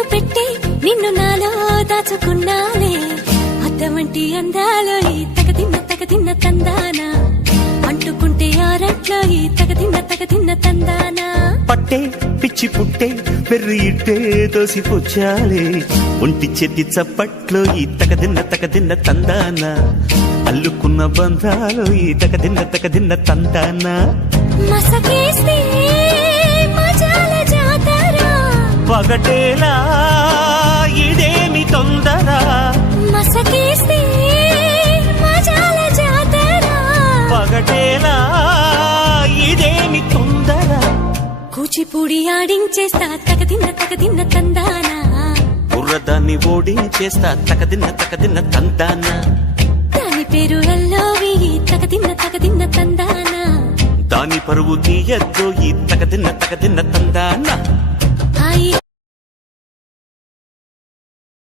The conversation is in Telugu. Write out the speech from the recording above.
కన్ను పెట్టి నిన్ను నాలో దాచుకున్నాలే అద్దమంటి అందాలో ఈ తగదిన్న తందానా అంటుకుంటే ఆరట్లో ఈ తగదిన్న తందానా పట్టే పిచ్చి పుట్టే వెర్రి ఇట్టే దోసిపుచ్చాలే ఒంటి చేతి చప్పట్లో ఈ తగదిన్న తందానా అల్లుకున్న బంధాలు ఈ తగదిన్న తందానా మసకేస్తే మజాల జాతర పగటేలా ఇదేమి తొందర మసకేస్తే మజాల జాతర పగటేలా ఇదేమి తొందర కూచిపూడి ఆడించేస్తా తగదిన్న తందానా బుర్రదాన్ని ఓడించేస్తా తగదిన్న తందానా దాని పేరు ఎల్లోవి తగదిన్న తందానా దాని పరువు తీయద్దు ఈ తగదిన్న తందానా హాయి